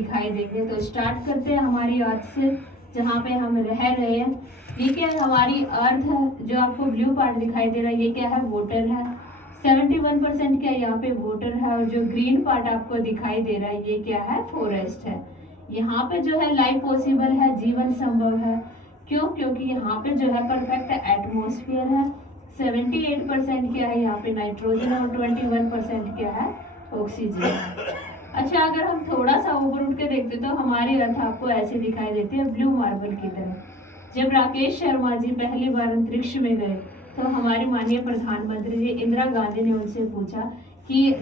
दिखाई देंगे। तो स्टार्ट करते हैं हमारी अर्थ से, जहाँ पे हम रह रहे हैं। ये क्या है, हमारी अर्थ है। जो आपको ब्लू पार्ट दिखाई दे रहा है ये क्या है, वाटर है। 71% क्या यहाँ पे वाटर है। और जो ग्रीन पार्ट आपको दिखाई दे रहा है ये क्या है, फॉरेस्ट है। यहाँ पे जो है लाइफ पॉसिबल है, जीवन संभव है। क्यों? क्योंकि यहाँ पे जो है परफेक्ट एटमोस्फियर है। 78% क्या है यहाँ पे नाइट्रोजन और 21% क्या है, ऑक्सीजन। अच्छा, अगर हम थोड़ा सा ऊपर उठ के देखते तो हमारी अर्थ आपको ऐसे दिखाई देती है, ब्लू मार्बल की तरह। जब राकेश शर्मा जी पहली बार अंतरिक्ष में गए तो हमारे माननीय प्रधानमंत्री जी इंदिरा गांधी ने उनसे पूछा कि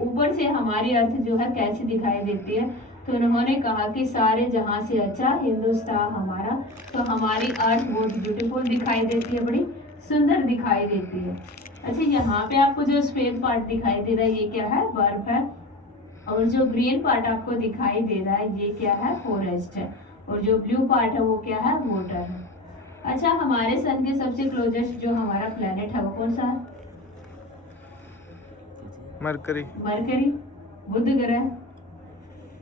ऊपर से हमारी अर्थ जो है कैसी दिखाई देती है। तो उन्होंने कहा कि सारे जहां से अच्छा हिंदुस्तान हमारा। तो हमारी अर्थ बहुत ब्यूटीफुल दिखाई देती है, बड़ी सुंदर दिखाई देती है। अच्छा, यहाँ पे आपको जो सफेद पार्ट दिखाई दे रहा है ये क्या है, बर्फ है। और जो ग्रीन पार्ट आपको दिखाई दे रहा है ये क्या है, फॉरेस्ट है। और जो ब्लू पार्ट है वो क्या है, वाटर है। अच्छा, हमारे सन के सबसे क्लोजेस्ट जो हमारा प्लेनेट है वो कौन सा है, मरकरी। मरकरी, बुध ग्रह।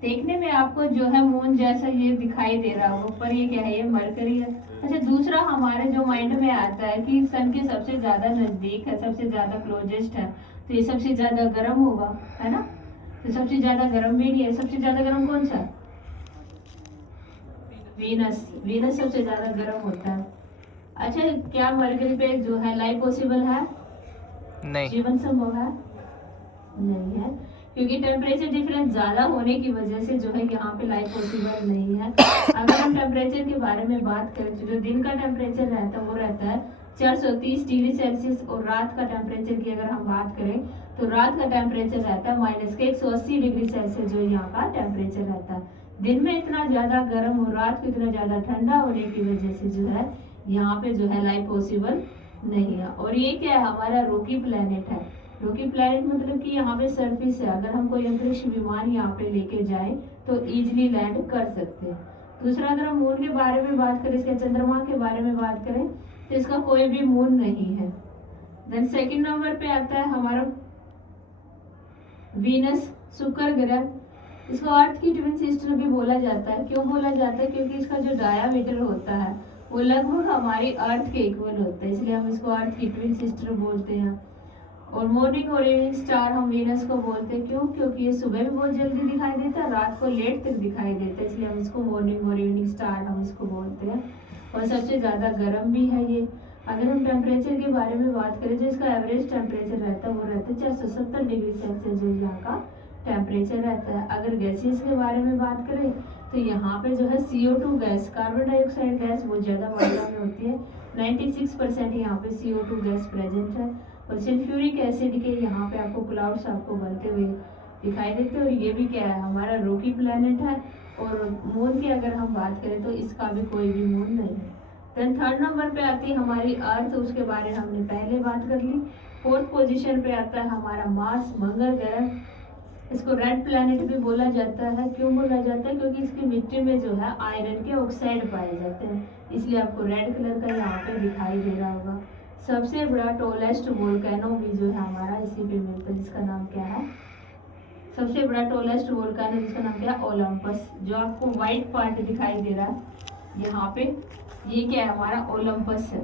देखने में आपको जो है मून जैसा ये दिखाई दे रहा होगा, पर ये क्या है, ये मरकरी है। अच्छा, दूसरा हमारे जो माइंड में आता है कि सन के सबसे ज्यादा नजदीक है, सबसे ज्यादा क्लोजेस्ट है, तो ये सबसे ज्यादा गर्म होगा, है ना। तो सबसे ज्यादा गर्म भी नहीं है। सबसे ज्यादा गर्म कौन सा, वीनस। वीनस सबसे ज्यादा गर्म होता है। अच्छा, क्या मरकरी पे जो है लाइफ पॉसिबल है, नहीं। जीवन संभव है, नहीं है। क्योंकि टेम्परेचर डिफरेंस ज्यादा होने की वजह से जो है यहाँ पे लाइफ पॉसिबल नहीं है। अगर हम टेम्परेचर के बारे में बात करें तो जो दिन का टेम्परेचर रहता है वो रहता है 430 डिग्री सेल्सियस। और रात का टेम्परेचर की अगर हम बात करें तो रात का टेम्परेचर रहता है -180 डिग्री सेल्सियस, जो यहाँ का टेम्परेचर रहता है। दिन में इतना ज्यादा गर्म और रात को इतना ज्यादा ठंडा होने की वजह से जो है यहाँ पे जो है लाइफ पॉसिबल नहीं है। और ये क्या है, हमारा रॉकी प्लेनेट है। रॉकी प्लेनेट मतलब कि यहाँ पे सरफेस है, अगर हम कोई अंतरिक्ष विमान यहाँ पे लेके जाए तो इजीली लैंड कर सकते हैं। दूसरा, अगर हम मून के बारे में बात करें, इसके चंद्रमा के बारे में बात करें तो इसका कोई भी मून नहीं है। देन सेकंड नंबर पे आता है हमारा वीनस, शुक्र ग्रह। इसको अर्थ की ट्विन सिस्टर भी बोला जाता है। क्यों बोला जाता है, क्योंकि इसका जो डायामीटर होता है वो लगभग हमारी अर्थ के इक्वल होता है, इसलिए हम इसको अर्थ की ट्विन सिस्टर बोलते हैं। और मॉर्निंग और इवनिंग स्टार हम वीनस को बोलते हैं। क्यों? क्योंकि ये सुबह में बहुत जल्दी दिखाई देता है, रात को लेट तक दिखाई देता है, इसलिए हम इसको मॉर्निंग और इवनिंग स्टार हम इसको बोलते हैं। और सबसे ज़्यादा गर्म भी है ये। अगर हम टेम्परेचर के बारे में बात करें जो इसका एवरेज टेम्परेचर रहता है वो रहता है 470 डिग्री सेल्सियस, जो यहाँ का टेम्परेचर रहता है। अगर गैसेस के बारे में बात करें तो यहाँ पे जो है CO2 gas, carbon dioxide gas बहुत ज़्यादा मात्रा में होती है। 96% यहाँ पे CO2 गैस प्रेजेंट है। और सल्फ्यूरिक एसिड के यहाँ पे आपको क्लाउड्स आपको बनते हुए दिखाई देते हैं। और ये भी क्या है, हमारा रॉकी प्लेनेट है। और मून की अगर हम बात करें तो इसका भी कोई भी मून नहीं है। देन थर्ड नंबर पे आती है हमारी अर्थ, उसके बारे में हमने पहले बात कर ली। फोर्थ पोजीशन पे आता है हमारा मार्स, मंगल ग्रह। इसको रेड प्लैनेट भी बोला जाता है। क्यों बोला जाता है, क्योंकि इसकी मिट्टी में जो है आयरन के ऑक्साइड पाए जाते हैं, इसलिए आपको रेड कलर का यहाँ पे दिखाई दे रहा होगा। सबसे बड़ा टोलेस्ट वोल्केनो भी जो है हमारा इसी पे मिलता है, जिसका नाम क्या है, सबसे बड़ा टोलेस्ट वोल्केनो जिसका नाम क्या है, ओलंपस। जो आपको व्हाइट पार्ट दिखाई दे रहा है यहाँ पे, ये क्या है, हमारा ओलंपस है।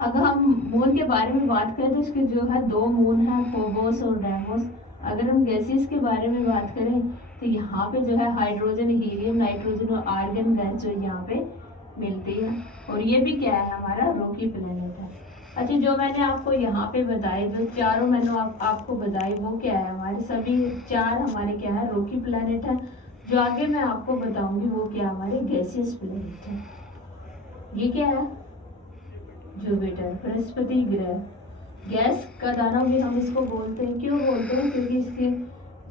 अगर हम मून के बारे में बात करें तो इसके जो है 2 मून है, फोबोस और डेमोस। अगर हम गैसेस के बारे में बात करें तो यहाँ पे जो है हाइड्रोजन, हीलियम, नाइट्रोजन और आर्गन गैस जो यहाँ पे मिलती है। और ये भी क्या है, हमारा रॉकी प्लेनेट है। अच्छा, जो मैंने आपको यहाँ पे बताए, जो चारों मैंने आपको बताई वो क्या है, हमारे सभी 4 हमारे क्या है, रॉकी प्लेनेट है। जो आगे मैं आपको बताऊंगी वो क्या, हमारे गैसियस प्लेनेट है। ये क्या है, जुपिटर, बृहस्पति ग्रह। गैस का दाना भी हम इसको बोलते हैं। क्यों बोलते हैं, क्योंकि इसके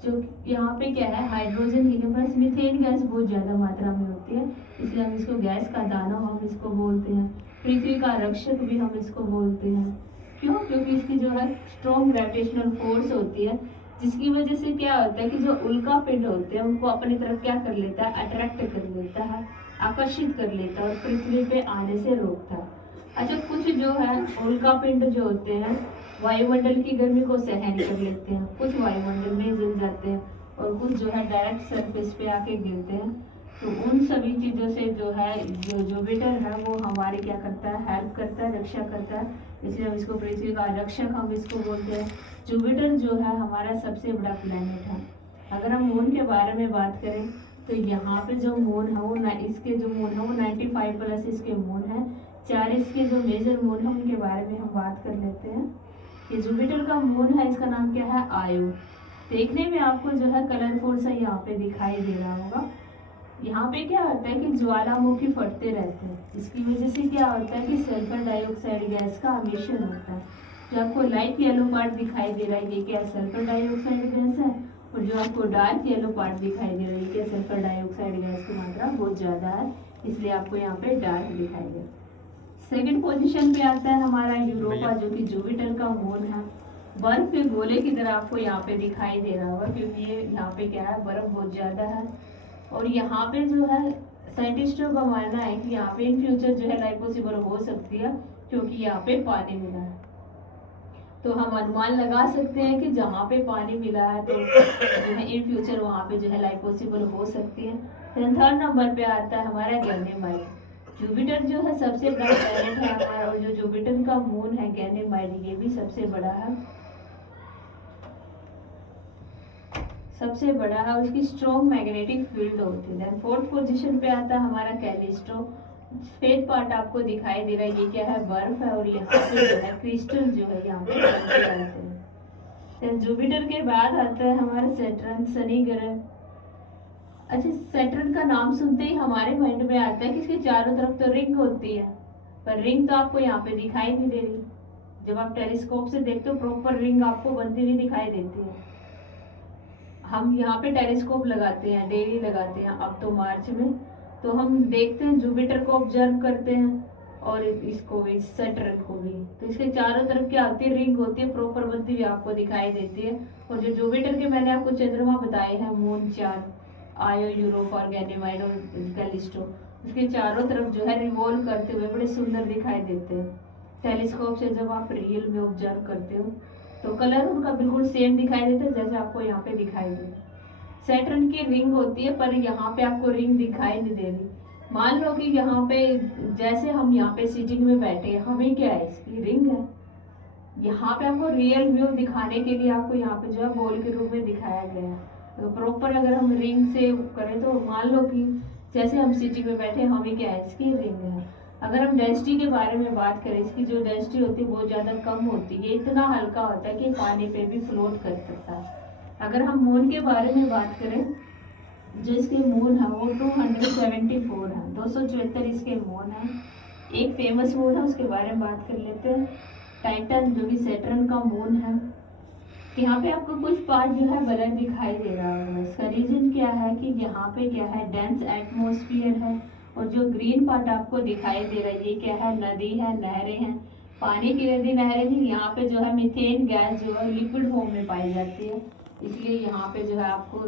जो यहाँ पे क्या है, hydrogen, helium plus methane gas बहुत ज़्यादा मात्रा में होती है, इसलिए हम इसको गैस का दाना हम इसको बोलते हैं। पृथ्वी का रक्षक भी हम इसको बोलते हैं। क्यों? क्योंकि इसकी जो है स्ट्रॉन्ग ग्रेविटेशनल फोर्स होती है, जिसकी वजह से क्या होता है कि जो उल्का पिंड होते हैं उनको अपनी तरफ क्या कर लेता है, अट्रैक्ट कर लेता है, आकर्षित कर लेता है और पृथ्वी पे आने से रोकता है। अच्छा, कुछ जो है उल्का पिंड जो होते हैं वायुमंडल की गर्मी को सहन कर लेते हैं, कुछ वायुमंडल में जल जाते हैं और कुछ जो है डायरेक्ट सरफेस पे आके गिरते हैं। तो उन सभी चीज़ों से जो है जो जुपिटर है वो हमारे क्या करता है, हेल्प करता है, रक्षा करता है। इसलिए हम इसको पृथ्वी का रक्षक हम इसको बोलते हैं। जुपिटर जो है हमारा सबसे बड़ा प्लेनेट है। अगर हम मून के बारे में बात करें तो यहाँ पे जो मून है वो इसके जो मून है वो 95 प्लस इसके मून है। 4 इसके जो मेजर मून है उनके बारे में हम बात कर लेते हैं। ये जुपिटर का मून है, इसका नाम क्या है, आयो। देखने में आपको जो है कलरफुल सा यहाँ पे दिखाई दे रहा होगा। यहाँ पे क्या होता है कि ज्वालामुखी फटते रहते हैं। इसकी वजह से क्या होता है कि सल्फर डाइऑक्साइड गैस का एमिशन होता है। जो आपको लाइट येलो पार्ट दिखाई दे रहा है ये क्या सल्फर डाइऑक्साइड गैस है, और जो आपको डार्क येलो पार्ट दिखाई दे रहा है ये क्या सल्फर डाइऑक्साइड गैस की मात्रा बहुत ज़्यादा है, इसलिए आपको यहाँ पे डार्क दिखाई दे रहा है। सेकेंड पोजीशन पे आता है हमारा यूरोपा, जो कि जुपिटर का मून है। बर्फ के गोले की तरह आपको यहाँ पे दिखाई दे रहा होगा, क्योंकि ये यहाँ पे क्या है, बर्फ बहुत ज़्यादा है। और यहाँ पे जो है साइंटिस्टों का मानना है कि यहाँ पे इन फ्यूचर जो है लाइफ पॉसिबल हो सकती है, क्योंकि यहाँ पे पानी मिला है। तो हम अनुमान लगा सकते हैं कि जहाँ पे पानी मिला है तो जो है इन फ्यूचर वहाँ पे जो है लाइफ पॉसिबल हो सकती है। थर्ड नंबर पे आता है हमारा गैनेमाइड। जुपिटर जो है सबसे बड़ा प्लैनेट है हमारा, और जो जुपिटर का मून है गैनेमाइड ये भी सबसे बड़ा है, सबसे बड़ा है। उसकी स्ट्रॉन्ग मैग्नेटिक फील्ड होती है। फोर्थ पोजीशन पे आता है हमारा कैलिस्ट्रो। सफेद पार्ट आपको दिखाई दे रहा है ये क्या है, बर्फ है, और यहाँ पे जो है क्रिस्टल जो है यहाँ पे बनते रहते हैं। जुपिटर के बाद आता है हमारा सैटर्न, शनि ग्रह। अच्छा, सैटर्न का नाम सुनते ही हमारे माइंड में आता है कि इसके चारों तरफ तो रिंग होती है, पर रिंग तो आपको यहाँ पे दिखाई नहीं दे रही। जब आप टेलीस्कोप से देखते हो प्रॉपर रिंग आपको बनती हुई दिखाई देती है। हम यहाँ पे टेलीस्कोप लगाते हैं, डेली लगाते हैं। अब तो मार्च में तो हम देखते हैं, जुपिटर को ऑब्जर्व करते हैं और इसको भी, सैटर्न को भी। तो इसके चारों तरफ क्या होती है, रिंग होती है, प्रॉपर बनती हुई आपको दिखाई देती है। और जो जुपिटर के मैंने आपको चंद्रमा बताए हैं, मून 4, आयो, यूरोपा और गैनीमेड और कैलिस्टो, उसके चारों तरफ जो है रिवॉल्व करते हुए बड़े सुंदर दिखाई देते हैं। टेलीस्कोप से जब आप रियल में ऑब्जर्व करते हो तो कलर उनका बिल्कुल सेम दिखाई देता है जैसे आपको यहाँ पे दिखाई दे। सैटर्न की रिंग होती है, पर यहाँ पे आपको रिंग दिखाई नहीं दे रही। मान लो कि यहाँ पे जैसे हम यहाँ पे सीटिंग में बैठे, हमें क्या है, इसकी रिंग है। यहाँ पे आपको रियल व्यू दिखाने के लिए आपको यहाँ पे जो है बॉल के रूप में दिखाया गया है। तो प्रॉपर अगर हम रिंग से करें तो मान लो कि जैसे हम सीटिंग में बैठे, हमें क्या है, इसकी रिंग है। अगर हम डेंसिटी के बारे में बात करें, इसकी जो डेंसिटी होती है बहुत ज़्यादा कम होती है। ये इतना हल्का होता है कि पानी पे भी फ्लोट कर सकता है। अगर हम मून के बारे में बात करें, जो इसके मून है वो 274 है, 274 इसके मून है। एक फेमस मून है, उसके बारे में बात कर लेते हैं। टाइटन, जो कि सैटर्न का मून है। यहाँ पे आपको कुछ पार्ट जो है ब्लर दिखाई दे रहा होगा। इसका रीजन क्या है कि यहाँ पे क्या है, डेंस एटमॉस्फेयर है। और जो ग्रीन पार्ट आपको दिखाई दे रहा है ये क्या है, नदी है, नहरें हैं। पानी की नदी, नहरें नहीं, यहाँ पे जो है मीथेन गैस जो है लिक्विड फॉर्म में पाई जाती है, इसलिए यहाँ पे जो है आपको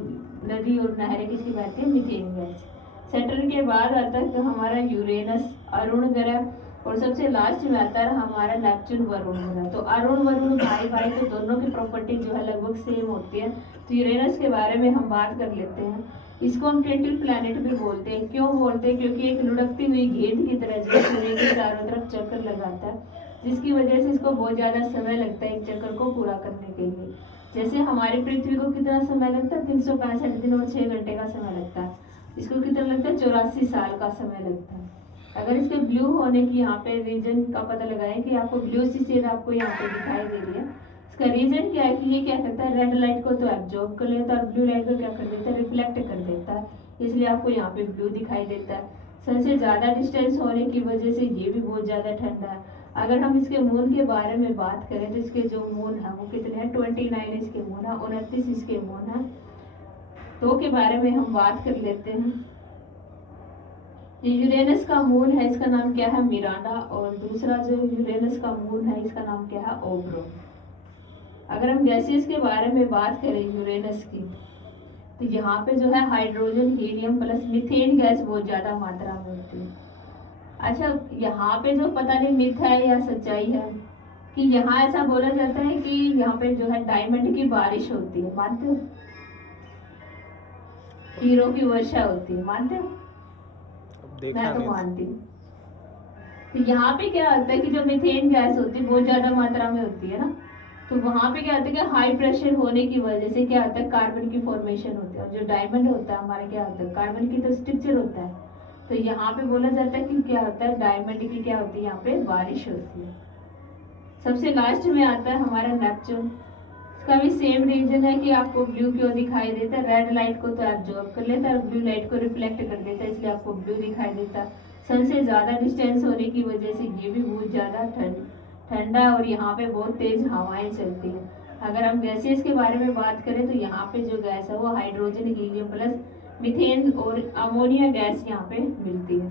नदी और नहरें किसकी बहती है, मीथेन गैस। सैटर्न के बाद आता है तो हमारा यूरेनस, अरुण ग्रह, और सबसे लास्ट में आता है हमारा नेपच्यून, वरुण ग्रह। तो अरुण वरुण भाई भाई, तो दोनों की प्रॉपर्टी जो है लगभग सेम होती है। तो यूरेनस के बारे में हम बात कर लेते हैं। इसको हम ट्विंकल प्लैनेट भी बोलते हैं। क्यों बोलते हैं, क्योंकि एक लुढ़कती हुई गेंद की तरह जो सूर्य के चारों तरफ चक्कर लगाता है, जिसकी वजह से इसको बहुत ज़्यादा समय लगता है एक चक्कर को पूरा करने के लिए। जैसे हमारी पृथ्वी को कितना समय लगता है, 365 दिन और 6 घंटे का समय लगता है। इसको कितना लगता है, 84 साल का समय लगता है। अगर इसके ब्लू होने की यहाँ पे रीजन का पता लगाएं कि आपको ब्लू सी शेड आपको यहाँ पे दिखाई दे रही है, इसका रीजन क्या है कि ये क्या करता है, रेड लाइट को तो एब्जॉर्ब कर लेता है और ब्लू लाइट को क्या कर देता है, रिफ्लेक्ट कर देता है, इसलिए आपको यहाँ पे ब्लू दिखाई देता है। सन से ज़्यादा डिस्टेंस होने की वजह से ये भी बहुत ज़्यादा ठंडा है। अगर हम इसके मून के बारे में बात करें तो इसके जो मून है वो कितने हैं, 29 इसके मून है, 29 इसके मून है। तो के बारे में हम बात कर लेते हैं। ये यूरेनस का मून है, इसका नाम क्या है, मिरांडा, और दूसरा जो यूरेनस का मून है इसका नाम क्या है, ओब्रो। अगर हम गैसेस के बारे में बात करें यूरेनस की, तो यहाँ पे जो है hydrogen, helium plus methane gas बहुत ज़्यादा मात्रा में होती है। अच्छा, यहाँ पे जो पता नहीं मिथ है या सच्चाई है कि यहाँ ऐसा बोला जाता है कि यहाँ पे जो है डायमंड की बारिश होती है, मानते हो? हीरो की वर्षा होती है, मानते हो? अब देखा मैं तो नहीं। मानती हूँ। तो यहाँ पे क्या होता है कि जो मीथेन गैस होती है बहुत ज्यादा मात्रा में होती है ना, तो वहां पे क्या होता है कि हाई प्रेशर होने की वजह से क्या होता है कार्बन की फॉर्मेशन होती है, और जो डायमंड होता है हमारा क्या होता है कार्बन की तो स्ट्रक्चर होता है। तो यहाँ पे बोला जाता है कि क्या होता है डायमंड की क्या होती है यहाँ पे बारिश होती है। सबसे लास्ट में आता है हमारा नेपच्यून। इसका भी सेम रीजन है कि आपको ब्लू क्यों दिखाई देता है, रेड लाइट को तो एब्जॉर्ब कर लेता है और ब्लू लाइट को रिफ्लेक्ट कर देता है, इसलिए आपको ब्लू दिखाई देता है। सन से ज्यादा डिस्टेंस होने की वजह से ये भी बहुत ज्यादा ठंडा और यहाँ पे बहुत तेज हवाएं चलती हैं। अगर हम गैसेस के बारे में बात करें तो यहाँ पे जो गैस है वो हाइड्रोजन हीलियम प्लस मीथेन और अमोनिया गैस यहाँ पे मिलती है।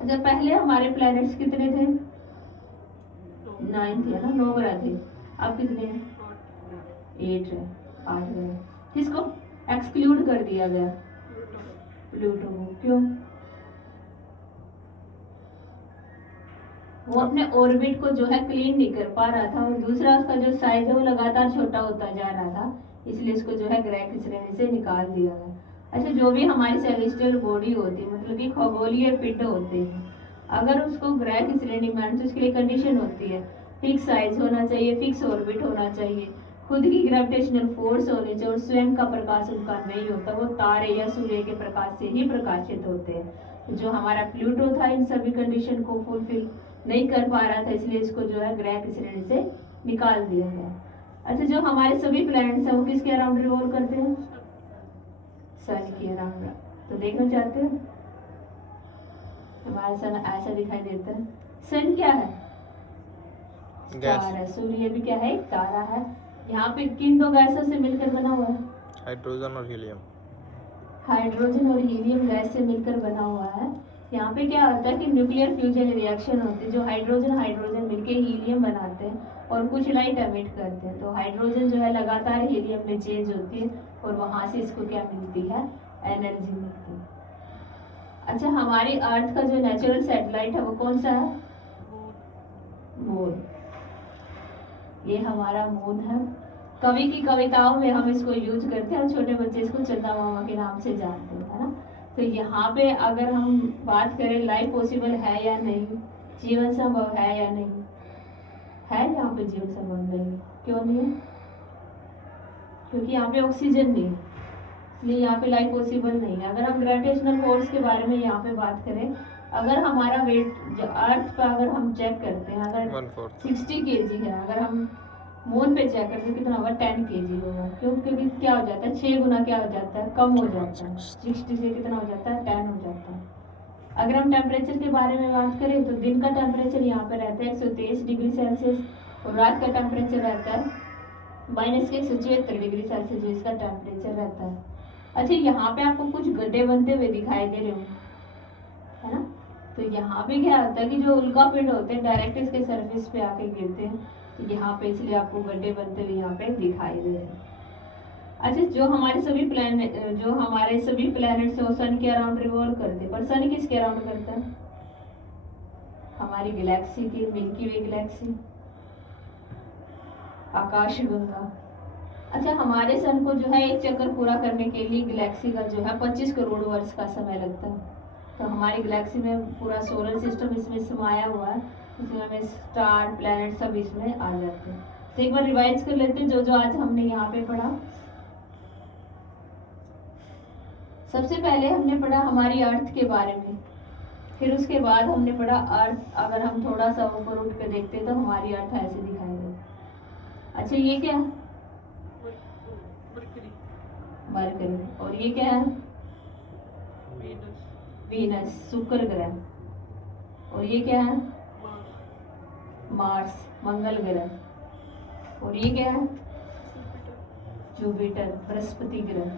अच्छा, पहले हमारे प्लैनेट्स कितने थे? 9 थे ना, 9 ग्रह थे। अब कितने हैं? 8 है, 8 ग्रह। किसको एक्सक्लूड कर दिया गया? प्लूटो को। क्यों? वो अपने ऑर्बिट को जो है क्लीन नहीं कर पा रहा था, और दूसरा उसका जो साइज है वो लगातार छोटा होता जा रहा था, इसलिए इसको जो है ग्रह की श्रेणी से निकाल दिया गया। अच्छा, जो भी हमारी सेलेस्टियल बॉडी होती है मतलब कि खगोलीय पिंड होते हैं, अगर उसको ग्रह की श्रेणी में आने तो उसके लिए कंडीशन होती है फिक्स साइज होना चाहिए, फिक्स ऑर्बिट होना चाहिए, खुद की ग्रेविटेशनल फोर्स होनी चाहिए, और स्वयं का प्रकाश उनका नहीं होता, वो तारे या सूर्य के प्रकाश से ही प्रकाशित होते हैं। जो हमारा प्लूटो था इन सभी कंडीशन को फुलफिल नहीं कर पा रहा था, इसलिए इसको जो है ग्रह की श्रेणी से निकाल दिया गया। अच्छा, जो हमारे सभी प्लैनेट्स हैं वो किसके अराउंड रिवॉल्व करते हैं? सन के अराउंड। तो देखना चाहते हैं हमारा सन ऐसा दिखाई देता है। सन क्या है? गैस। स्टार है। सूर्य भी क्या है? तारा है। यहाँ पे किन दो गैसों से मिलकर बना हुआ है? हाइड्रोजन और हीलियम। हाइड्रोजन और हीलियम गैस से मिलकर बना हुआ है। यहाँ पे क्या होता है कि न्यूक्लियर फ्यूजन रिएक्शन होती है, जो हाइड्रोजन हाइड्रोजन मिलके हीलियम बनाते हैं और कुछ लाइट एमिट करते हैं। तो हाइड्रोजन जो है लगातार हीलियम में चेंज होती है और वहां से इसको क्या मिलती है? एनर्जी मिलती है। अच्छा, हमारी अर्थ का जो नेचुरल सैटेलाइट है वो कौन सा है? मून। ये हमारा मून है। कवि की कविताओं में हम इसको यूज करते हैं, छोटे बच्चे इसको चंदा मामा के नाम से जानते हैं, है ना। तो यहाँ पे अगर हम बात करें लाइफ पॉसिबल है या नहीं, जीवन संभव है या नहीं, है यहाँ पे जीवन संभव नहीं। क्यों नहीं है? क्योंकि यहाँ पे ऑक्सीजन नहीं, इसलिए यहाँ पे लाइफ पॉसिबल नहीं है। अगर हम ग्रेविटेशनल फोर्स के बारे में यहाँ पे बात करें, अगर हमारा वेट जो अर्थ पर अगर हम चेक करते हैं, अगर 1/4 60 kg है, अगर हम मून पे चेक करते हैं कितना होगा? 10 kg होगा। क्यों? क्योंकि क्या हो जाता है 6 गुना क्या हो जाता है? कम हो जाता है। 60 से कितना हो जाता है? 10 हो जाता है। अगर हम टेम्परेचर के बारे में बात करें तो दिन का टेम्परेचर यहाँ पे रहता है 123 डिग्री सेल्सियस, और रात का टेम्परेचर रहता है -176 डिग्री सेल्सियस, जो इसका टेम्परेचर रहता है। अच्छा, यहाँ पे आपको कुछ गड्ढे बनते हुए दिखाई दे रहे हो, है ना। तो यहाँ पे क्या होता है कि जो उल्का पिंड होते हैं डायरेक्ट इसके सरफेस पे आके गिरते हैं, तो यहाँ पे इसलिए आपको गड्ढे बनते हुए यहाँ पे दिखाई दे रहे हैं। अच्छा, जो हमारे सभी प्लैनेट्स हैं सन के अराउंड रिवॉल्व करते हैं, पर सन किसके अराउंड करता है? हमारी गैलेक्सी की, मिल्की वे गैलेक्सी, आकाश गंगा। अच्छा, हमारे सन को जो है एक चक्कर पूरा करने के लिए गैलेक्सी का जो है 25 करोड़ वर्ष का समय लगता है। तो हमारी गैलेक्सी में पूरा सोलर सिस्टम इसमें समाया हुआ है, इसमें हमें स्टार प्लैनेट सब इसमें आ जाते हैं। तो एक बार रिवाइज कर लेते हैं जो जो आज हमने यहाँ पे पढ़ा। सबसे पहले हमने पढ़ा हमारी अर्थ के बारे में, फिर उसके बाद हमने पढ़ा अर्थ अगर हम थोड़ा सा ऊपर उठ के देखते हैं तो हमारी अर्थ ऐसे दिखाई दे। अच्छा, ये क्या है? मरकरी। और ये क्या है? वीनस, शुक्र ग्रह। और ये क्या है? मार्स, मंगल ग्रह। और ये क्या है? जुपिटर, बृहस्पति ग्रह।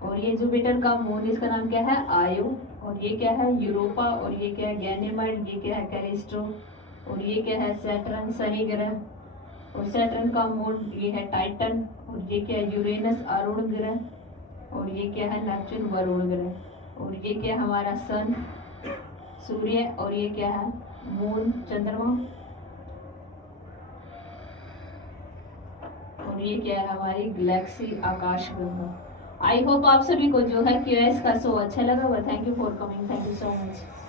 और ये जुपिटर का मून, इसका नाम क्या है? आयो। और ये क्या है? यूरोपा। और ये क्या है? गैनेमाइड। ये क्या है? कैलिस्टो। और ये क्या है? सैटर्न, शनि ग्रह। और सैटर्न का मून ये है टाइटन। और ये क्या है? यूरेनस, अरुण ग्रह। और ये क्या है? नेपच्यून, वरुण ग्रह। और ये क्या है? हमारा सन, सूर्य। और ये क्या है? मून, चंद्रमा। और ये क्या है? हमारी Galaxy, Akash Ganga. I hope आप सभी को जो है क्यूएस का शो अच्छा लगा होगा। Thank you for coming, thank you so much.